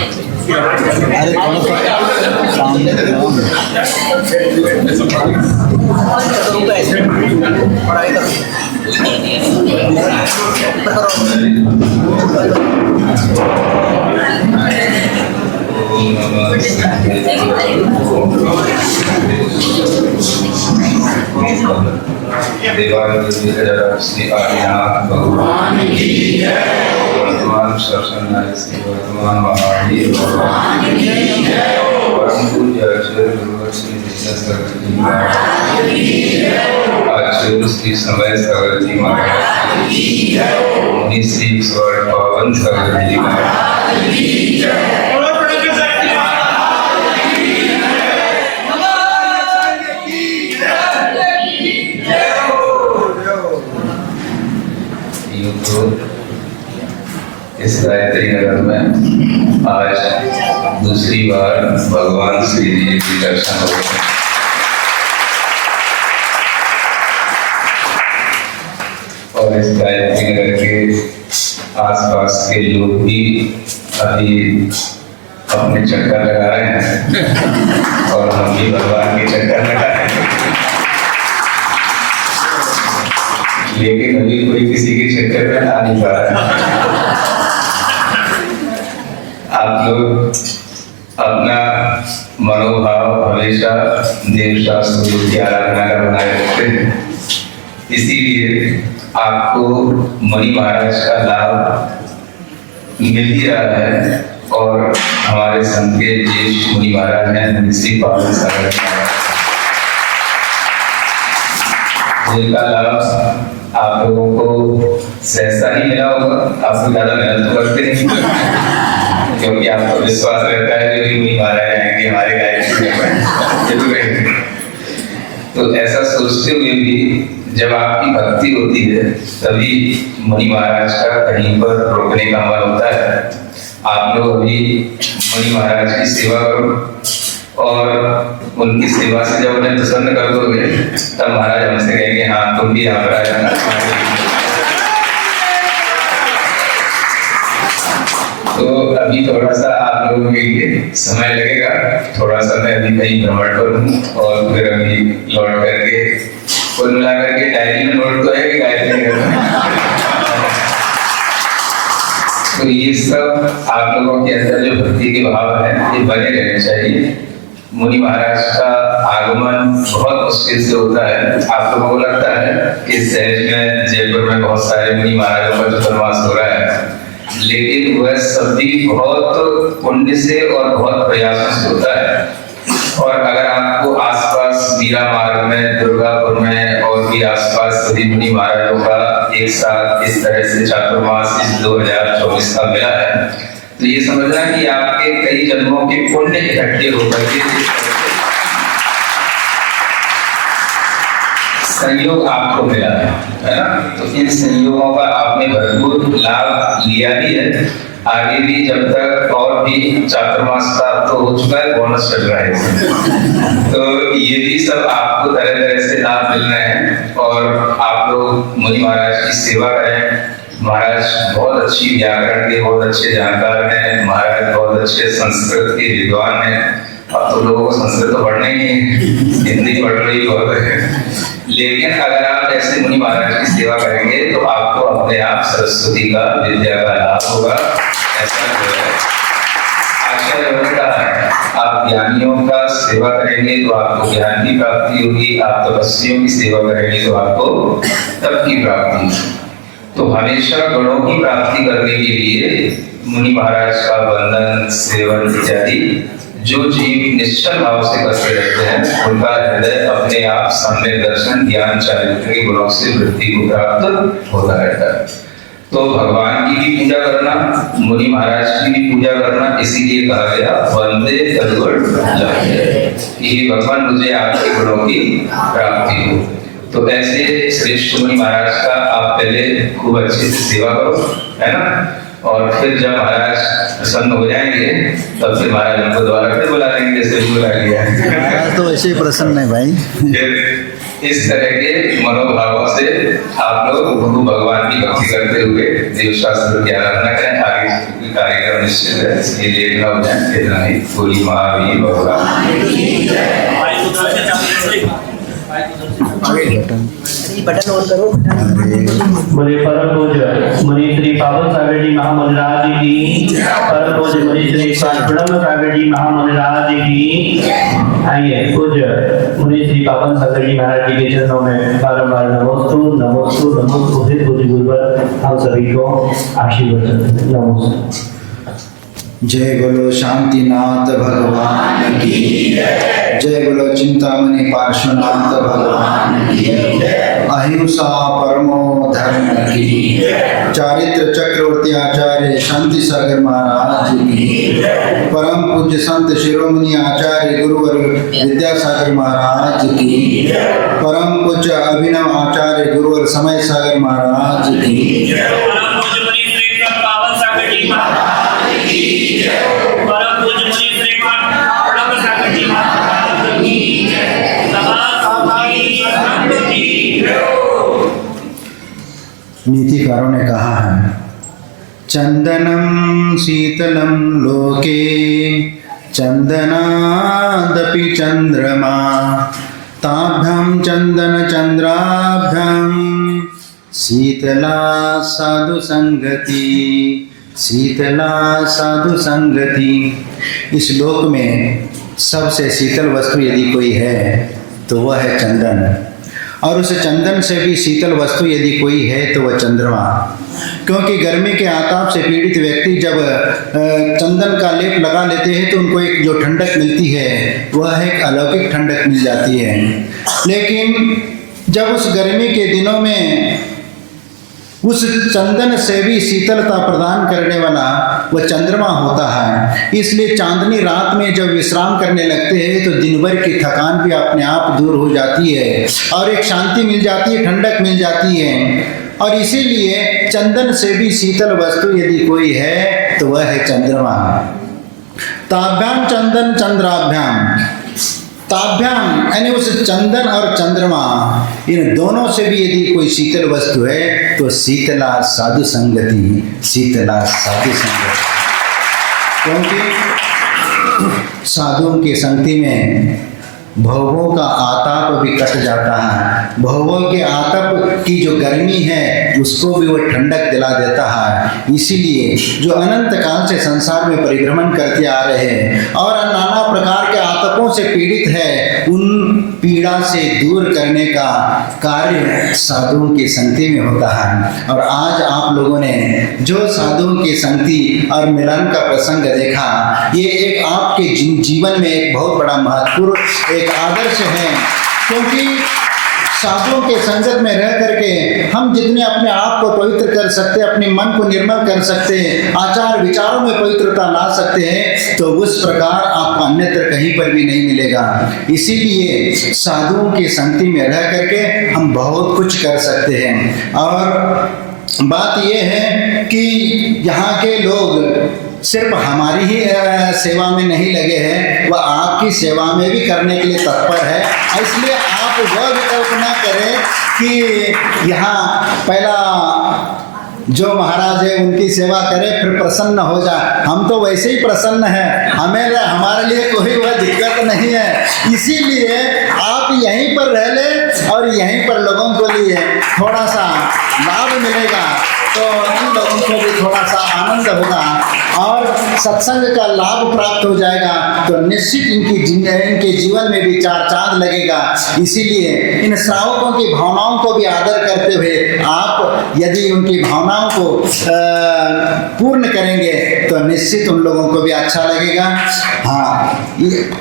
अरे थोड़ा सा सामने पढ़ाई श्री आदिनाथ भगवान की जय। वर्तमान शासन वर्तमान महावीर भगवान की जय। परम पूज्य आचार्य गुरु श्री विद्या सागर जी महाराज की जय। आचार्य श्री समय सागर जी महाराज की जय। मुनि श्री स्वर्ण पावन सागर जी महाराज की जय। इस गायत्री नगर में आज दूसरी बार भगवान श्री जी के दर्शन हो गए और इस गायत्री नगर के आसपास के लोग भी अभी अपने चक्कर लगा रहे हैं और हम भी भगवान के चक्कर लगा रहे हैं, लेकिन अभी कोई किसी के चक्कर में आ नहीं पा रहा है। आप लोग अपना मनोभाव हमेशा देव शास्त्रों की आराधना का बनाए रखते हैं, इसीलिए आपको मणि महाराज का लाभ मिल ही रहा है और हमारे संत के ज्येष्ठ मुनि महाराज हैं श्री पावन सागर जिनका लाभ आप लोगों को सहसा ही मिला होगा। आपको ज्यादा मेहनत तो करते नहीं क्योंकि आपको विश्वास रहता है कि मुनि महाराज हैं कि हमारे गायत्री तो ऐसा सोचते हुए भी जब आपकी भक्ति होती है तभी मुनि महाराज का कहीं पर रोकने का मन होता है। आप लोग अभी मुनि महाराज की सेवा करो और उनकी सेवा से जब उन्हें प्रसन्न कर दोगे तब महाराज हमसे कहेंगे हाँ तुम भी यहाँ पर आ जाना। तो अभी थोड़ा सा आप लोगों के लिए समय लगेगा, थोड़ा सा मैं अभी कहीं भ्रमण करूँ और फिर अभी लौट करके कुल मिला करके डायरी में नोट तो है कि गायत्री तो ये सब आप लोगों के अंदर जो भक्ति के भाव है ये बने रहने चाहिए। मुनि महाराज का आगमन बहुत मुश्किल से होता है। आप लोगों को लगता है कि शहर में जयपुर में बहुत सारे मुनि महाराजों का चतुर्मास हो रहा है, लेकिन वह सभी बहुत पुण्य से और बहुत प्रयासों से होता है। और अगर आपको आसपास मीरा मार्ग में, दुर्गापुर में और भी आसपास सभी मुनि महाराजों का एक साथ इस तरह से चातुर्मास इस 2024 का मिला है तो ये समझना कि आपके कई जन्मों के पुण्य इकट्ठे होकर के संयोग आपको मिला है ना। तो इन संयोगों का आपने भरपूर लाभ लिया ही है। आगे भी जब तक और भी चातुर्मास प्राप्त हो चुका है, बोनस चल रहा है तो ये भी सब आपको तरह तरह से लाभ मिल रहे हैं और आप लोग मुनि महाराज की सेवा करें। महाराज बहुत अच्छी व्याकरण के बहुत अच्छे जानकार हैं, महाराज बहुत अच्छे संस्कृत के विद्वान हैं। अब तो लोगों को संस्कृत तो पढ़ना ही है, हिंदी पढ़ रही बहुत है, लेकिन अगर आप ऐसे मुनि महाराज की सेवा करेंगे तो आपको अपने आप सरस्वती का विद्या का लाभ होगा। ऐसा जो है आचार्य ने कहा है, आप ज्ञानियों का सेवा करेंगे तो आपको ज्ञान की प्राप्ति होगी, आप तपस्वियों की सेवा करेंगे तो आपको तप की प्राप्ति होगी। तो हमेशा गुणों की प्राप्ति करने के लिए मुनि महाराज का वंदन, सेवन इत्यादि जो जीव निश्चल भाव से करते रहते हैं उनका हृदय अपने आप सम्यक दर्शन, ज्ञान, चारित्र के गुणों से वृद्धि को प्राप्त होता रहता है। तो भगवान की भी पूजा करना, मुनि महाराज की भी पूजा करना, इसीलिए कहा गया वंदे तद्गुण लाभे, कि भगवान मुझे आपके गुणों की प्राप्ति हो। तो ऐसे श्रेष्ठ मुनि महाराज का आप पहले खूब अच्छे से सेवा करो, है ना। और फिर जब महाराज प्रसन्न हो जाएंगे तब फिर महाराज हमको दोबारा फिर बुला लेंगे, जैसे बुला लिया तो ऐसे ही प्रसन्न है भाई। फिर इस तरह के मनोभावों से आप लोग गुरु भगवान की भक्ति करते हुए देव शास्त्र की आराधना करें। आगे कार्यक्रम निश्चित है, इसलिए लेट न हो जाए। इतना ही। पूरी महावीर भगवान बटन ऑन करो। बोले परम पूज्य मुनि श्री पावन सागर जी महामंडराज की, परम पूज्य मुनि श्री पांचुड़म सागर जी महामंडराज की। आइए पूज्य मुनि श्री पावन सागर जी महाराज जी के चरणों में बारंबार नमोस्तु नमोस्तु नमोस्तु से पूज्य गुरुवर हम सभी को आशीर्वाद नमोस्तु। जय बोलो शांतिनाथ भगवान की जय बोलो चिंतामणि पार्श्वनाथ भगवान की अहिंसा परमो धर्म की चारित्र चक्रवर्ती आचार्य शांति सागर महाराज की परम पूज्य संत शिरोमणि आचार्य गुरुवर विद्यासागर महाराज की परम पूज्य अभिनव आचार्य गुरुवर समय सागर महाराज की नीतिकारों ने कहा है चंदनम शीतलम लोके चंदनादपि चंद्रमा ताभ्यं चंदन चंद्राभ्यं शीतला साधु संगति शीतला साधु संगति। इस लोक में सबसे शीतल वस्तु यदि कोई है तो वह है चंदन, और उस चंदन से भी शीतल वस्तु यदि कोई है तो वह चंद्रमा। क्योंकि गर्मी के आताप से पीड़ित व्यक्ति जब चंदन का लेप लगा लेते हैं तो उनको एक जो ठंडक मिलती है वह एक अलौकिक ठंडक मिल जाती है। लेकिन जब उस गर्मी के दिनों में उस चंदन से भी शीतलता प्रदान करने वाला वह चंद्रमा होता है, इसलिए चांदनी रात में जब विश्राम करने लगते हैं तो दिन भर की थकान भी अपने आप दूर हो जाती है और एक शांति मिल जाती है, ठंडक मिल जाती है। और इसीलिए चंदन से भी शीतल वस्तु यदि कोई है तो वह है चंद्रमा। ताभ्याम चंदन चंद्राभ्याम, ताभ्याम यानी उस चंदन और चंद्रमा इन दोनों से भी यदि कोई शीतल वस्तु है तो शीतला साधु संगति, शीतला साधु संगति। क्योंकि साधुओं की संगति में भवों का आताप भी कट जाता है, भवों के आताप की जो गर्मी है उसको भी वो ठंडक दिला देता है। इसीलिए जो अनंत काल से संसार में परिभ्रमण करते आ रहे हैं और नाना प्रकार के आतपों से पीड़ित है, उन पीड़ा से दूर करने का कार्य साधुओं की संगति में होता है। और आज आप लोगों ने जो साधुओं की संगति और मिलन का प्रसंग देखा, ये एक आपके जीवन में एक बहुत बड़ा महत्वपूर्ण एक आदर्श है। क्योंकि साधुओं के संगत में रह करके हम जितने अपने आप को पवित्र कर सकते हैं, अपने मन को निर्मल कर सकते हैं, आचार विचारों में पवित्रता ला सकते हैं, तो उस प्रकार आपको अन्यत्र कहीं पर भी नहीं मिलेगा। इसीलिए साधुओं की संगति में रह करके हम बहुत कुछ कर सकते हैं। और बात यह है कि यहाँ के लोग सिर्फ हमारी ही सेवा में नहीं लगे हैं, वह आपकी सेवा में भी करने के लिए तत्पर है। इसलिए आप वह विकल्प न करें कि यहाँ पहला जो महाराज है उनकी सेवा करें फिर प्रसन्न हो जाए। हम तो वैसे ही प्रसन्न हैं, हमारे लिए कोई वह दिक्कत नहीं है। इसीलिए आप यहीं पर रह लें और यहीं पर लोगों को लिए थोड़ा सा लाभ मिलेगा तो इन लोगों को भी थोड़ा सा आनंद होगा और सत्संग का लाभ प्राप्त हो जाएगा तो निश्चित इनके जीवन में भी चार चांद लगेगा। इसीलिए इन श्रावकों की भावनाओं को भी आदर करते हुए आप यदि उनकी भावनाओं को पूर्ण करेंगे तो निश्चित उन लोगों को भी अच्छा लगेगा। हाँ,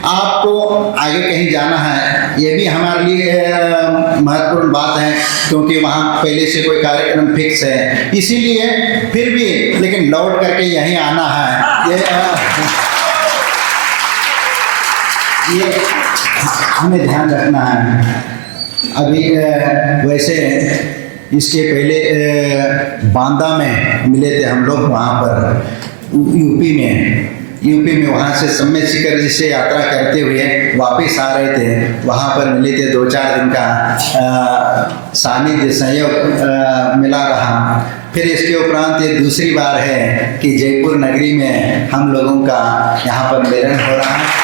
आपको आगे कहीं जाना है, ये भी हमारे लिए महत्वपूर्ण बात है, क्योंकि वहाँ पहले से कोई कार्यक्रम फिक्स है। इसीलिए फिर भी लेकिन लौट करके यहीं आना है, ये हमें ध्यान रखना है। अभी वैसे इसके पहले बांदा में मिले थे हम लोग, वहाँ पर यूपी में वहाँ से सम्य शिखर जी से यात्रा करते हुए वापस आ रहे थे, वहाँ पर मिले थे। 2-4 दिन का सानिध्य संयोग मिला रहा फिर इसके उपरांत ये दूसरी बार है कि जयपुर नगरी में हम लोगों का यहाँ पर मिलन हो रहा है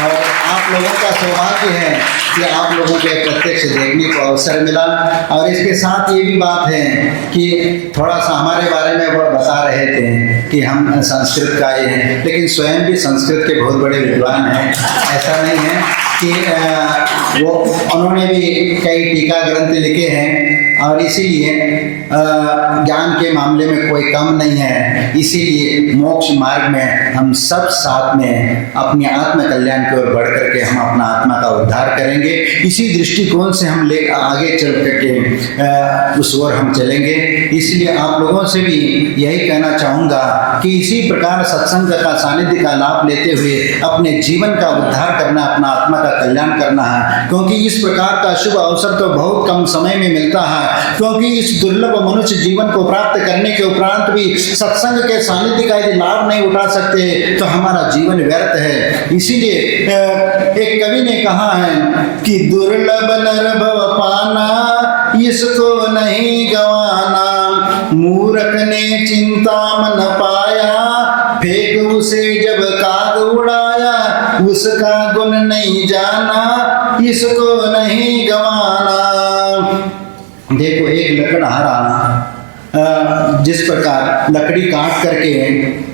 और आप लोगों का सौभाग्य है कि आप लोगों को प्रत्यक्ष देखने को अवसर मिला। और इसके साथ ये भी बात है कि थोड़ा सा हमारे बारे में वो बता रहे थे कि हम संस्कृत का ये हैं, लेकिन स्वयं भी संस्कृत के बहुत बड़े विद्वान हैं। ऐसा नहीं है कि वो उन्होंने भी कई टीका ग्रंथ लिखे हैं और इसीलिए ज्ञान के मामले में कोई कम नहीं है। इसीलिए मोक्ष मार्ग में हम सब साथ में अपने आत्म कल्याण की ओर बढ़ करके हम अपना आत्मा का उद्धार करेंगे। इसी दृष्टिकोण से हम ले आगे चल करके उस ओर हम चलेंगे। इसलिए आप लोगों से भी यही कहना चाहूँगा कि इसी प्रकार सत्संग का सानिध्य का लाभ लेते हुए अपने जीवन का उद्धार करना, अपना आत्मा का कल्याण करना है। क्योंकि इस प्रकार का शुभ अवसर तो बहुत कम समय में मिलता है, क्योंकि इस दुर्लभ मनुष्य जीवन को प्राप्त करने के उपरांत भी सत्संग के सानिध्य का यदि लाभ नहीं उठा सकते तो हमारा जीवन व्यर्थ है। इसीलिए एक कवि ने कहा है कि दुर्लभ नर भव पाना, इसको नहीं गवाना, मूर्ख ने चिंता मन पाया, फेंक उसे जब काग उड़ाया, उसका गुण नहीं जाना, इसको नहीं गवाना। देखो एक लकड़हारा जिस प्रकार लकड़ी काट करके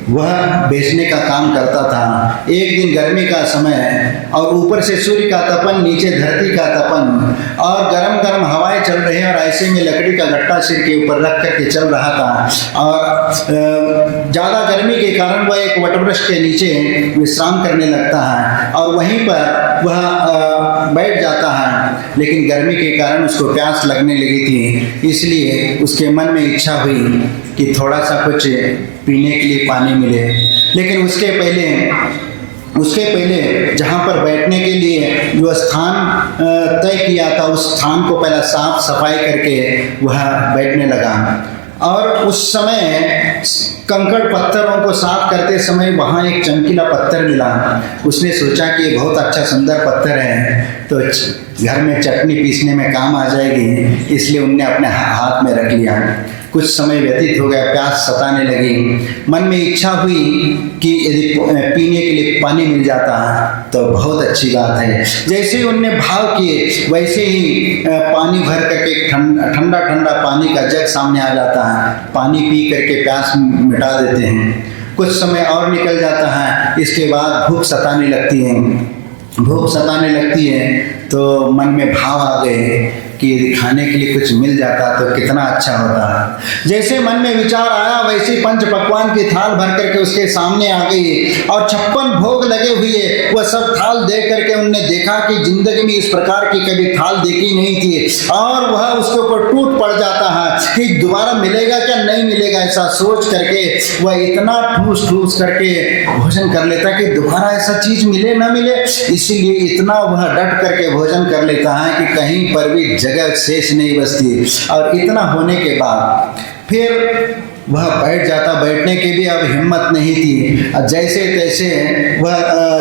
वह बेचने का काम करता था, एक दिन गर्मी का समय और ऊपर से सूर्य का तपन, नीचे धरती का तपन और गरम गरम हवाएं चल रही हैं और ऐसे में लकड़ी का गट्टा सिर के ऊपर रख करके चल रहा था। और ज़्यादा गर्मी के कारण वह एक वटवृक्ष के नीचे विश्राम करने लगता है और वहीं पर वह बैठ जाता है। लेकिन गर्मी के कारण उसको प्यास लगने लगी थी, इसलिए उसके मन में इच्छा हुई कि थोड़ा सा कुछ पीने के लिए पानी मिले। लेकिन उसके पहले जहाँ पर बैठने के लिए जो स्थान तय किया था, उस स्थान को पहले साफ सफाई करके वह बैठने लगा। और उस समय कंकड़ पत्थरों को साफ करते समय वहाँ एक चमकीला पत्थर मिला। उसने सोचा कि ये बहुत अच्छा सुंदर पत्थर है, तो घर में चटनी पीसने में काम आ जाएगी, इसलिए उनने अपने हाथ में रख लिया। कुछ समय व्यतीत हो गया, प्यास सताने लगी। मन में इच्छा हुई कि यदि पीने के लिए पानी मिल जाता तो बहुत अच्छी बात है। जैसे ही उनने भाव किए वैसे ही पानी भर करके ठंडा ठंडा पानी का जग सामने आ जाता है। पानी पी करके प्यास मिटा देते हैं। कुछ समय और निकल जाता है, इसके बाद भूख सताने लगती है तो मन में भाव आ गए कि यदि खाने के लिए कुछ मिल जाता तो कितना अच्छा होता। जैसे मन में विचार आया वैसे पंच पकवान की थाल भर करके उसके सामने आ गई और 56 भोग लगे हुए वह सब थाल देख करके उनने देखा कि जिंदगी में इस प्रकार की कभी थाल देखी नहीं थी। और वह उसके ऊपर टूट पड़ जाता है कि दोबारा मिलेगा क्या नहीं मिलेगा, ऐसा सोच करके वह इतना ठूस करके भोजन कर लेता कि दोबारा ऐसा चीज मिले ना मिले। इसीलिए इतना वह डट करके भोजन कर लेता है कि कहीं पर भी जगह शेष नहीं बचती। और इतना होने के बाद फिर वह बैठ जाता, बैठने की भी अब हिम्मत नहीं थी। जैसे तैसे वह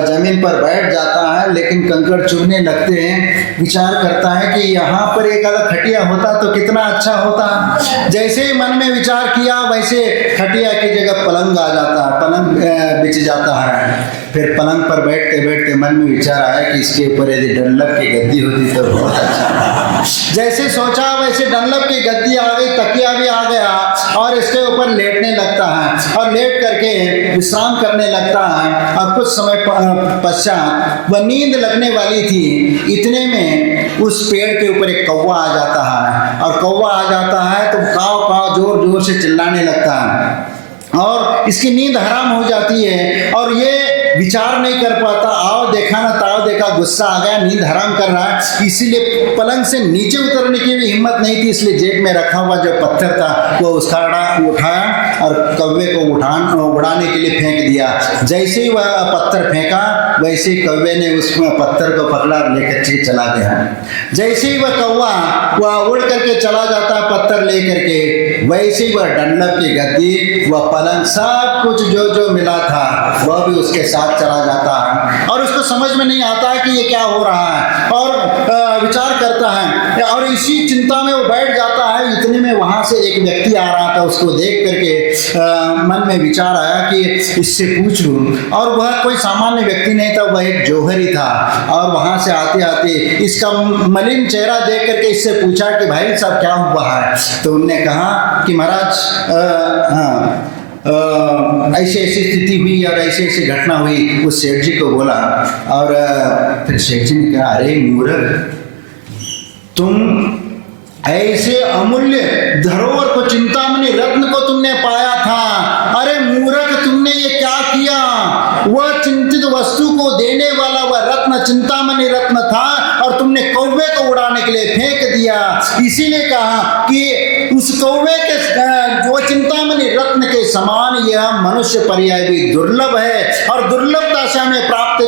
जमीन पर बैठ जाता है, लेकिन कंकड़ चुभने लगते हैं। विचार करता है कि यहाँ पर एक अलग खटिया होता तो कितना अच्छा होता। जैसे ही मन में विचार किया वैसे खटिया की जगह पलंग आ जाता, पलंग बिछ जाता है। फिर पलंग पर बैठते बैठते मन में विचार आया कि इसके ऊपर यदि डंलप की गद्दी होती तो बहुत अच्छा। जैसे सोचा वैसे डंलप की गद्दी आ गई, तकिया भी आ गया और इसके ऊपर लेटने लगता है और लेट करके विश्राम करने लगता है। और कुछ समय पश्चात वह नींद लगने वाली थी, इतने में उस पेड़ के ऊपर एक कौवा आ जाता है। और कौवा आ जाता है तो काव काव जोर जोर से चिल्लाने लगता है और इसकी नींद हराम हो जाती है। और ये विचार नहीं कर पाता, आओ देखा ना ताओ देखा, गुस्सा आ गया, नींद हराम कर रहा है। इसीलिए पलंग से नीचे उतरने की भी हिम्मत नहीं थी, इसलिए जेब में रखा हुआ जो पत्थर था वो उसका उठाया और कौवे को उड़ाने के लिए फेंक दिया। जैसे ही वह पत्थर फेंका वैसे ही कौवे ने उस पत्थर को पकड़ा और लेकर चला गया। जैसे ही वह कौवा वह उड़ करके चला जाता पत्थर लेकर के, वैसे ही वह डंडक की गद्दी, वह पलंग, सब कुछ जो जो मिला था वह भी उसके साथ चला जाता है। और उसको समझ में नहीं आता आता है कि ये क्या हो रहा है, और विचार करता है, और इसी चिंता में वो बैठ जाता है। इतने में वहां से एक व्यक्ति आ रहा था, उसको देख करके मन में विचार आया कि इससे पूछ लूं, और वह कोई सामान्य व्यक्ति नहीं था, वह एक जौहरी था। और वहां से आते आते इसका मलिन चेहरा देख करके इससे पूछा कि भाई साहब क्या हुआ है। तो उनने कहा कि महाराज ऐसी ऐसी स्थिति हुई और ऐसी ऐसी घटना हुई। उस सेठ जी को बोला, और फिर सेठ जी ने कहा, अरे मूर्ख, तुम ऐसे अमूल्य धरोहर को, चिंतामणि रत्न को तुमने पाया था। अरे मूर्ख, तुमने ये क्या किया? वह चिंतित वस्तु को देने वाला वह रत्न चिंतामणि रत्न था, और तुमने कौवे को उड़ाने के लिए फेंक दिया। इसीलिए कहा कि उस कौवे के वो चिंतामणि रत्न के समान यह मनुष्य पर्याय भी दुर्लभ है, और दुर्लभता से हमें प्राप्त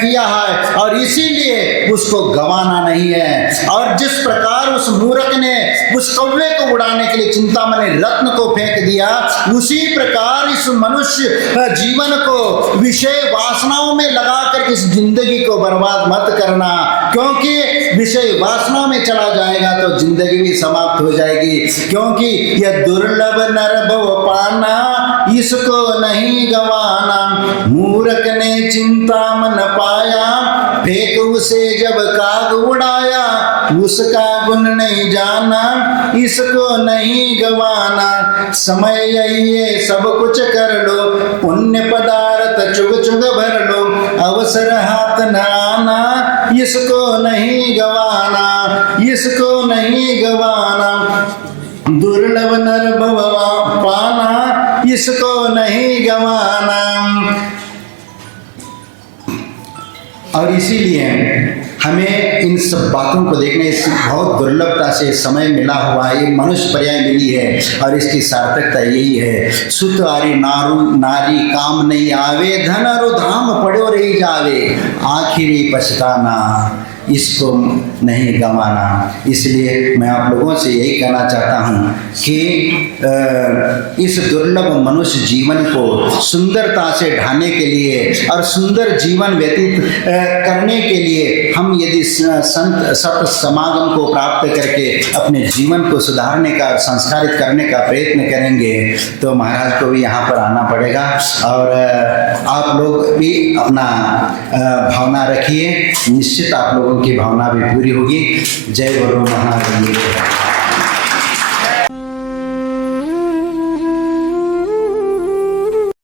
किया है, और इसीलिए उसको गंवाना नहीं है। और जिस प्रकार उस मूर्ख ने उस कौवे को उड़ाने के लिए चिंतामणि रत्न को फेंक दिया, उसी प्रकार इस मनुष्य जीवन को विषय वासनाओं में लगाकर इस जिंदगी को बर्बाद मत करना, क्योंकि विषय वासनाओं में चला जाएगा तो जिंदगी भी समाप्त हो जाएगी। क्योंकि यह दुर्लभ नरभव पाना, इसको नहीं गवाना। मूर्ख ने चिंतामन पाया, फेंक उसे जब काग उड़ाया। उसका गुण नहीं जाना, इसको नहीं गवाना। समय यही है, सब कुछ कर लो, पुण्य पदार्थ चुग चुग भर लो। अवसर हाथ न आना, इसको नहीं गवाना, इसको नहीं गवाना। दुर्लभ नरभव पाना, इसको नहीं गवाना। और इसीलिए हमें इन सब बातों को देखने से बहुत दुर्लभता से समय मिला हुआ है, ये मनुष्य पर्याय मिली है, और इसकी सार्थकता यही है। सुत आरी नारी काम नहीं आवे, धन अरु धाम पड़ो रही जावे। आखिरी पछताना, इसको नहीं गंवाना। इसलिए मैं आप लोगों से यही कहना चाहता हूँ कि इस दुर्लभ मनुष्य जीवन को सुंदरता से ढाने के लिए और सुंदर जीवन व्यतीत करने के लिए हम यदि संत सत समागम को प्राप्त करके अपने जीवन को सुधारने का, संस्कारित करने का प्रयत्न करेंगे, तो महाराज को भी यहाँ पर आना पड़ेगा। और आप लोग भी अपना भावना रखिए, निश्चित आप लोगों की भावना भी पूरी होगी। जय बोलो महावीर।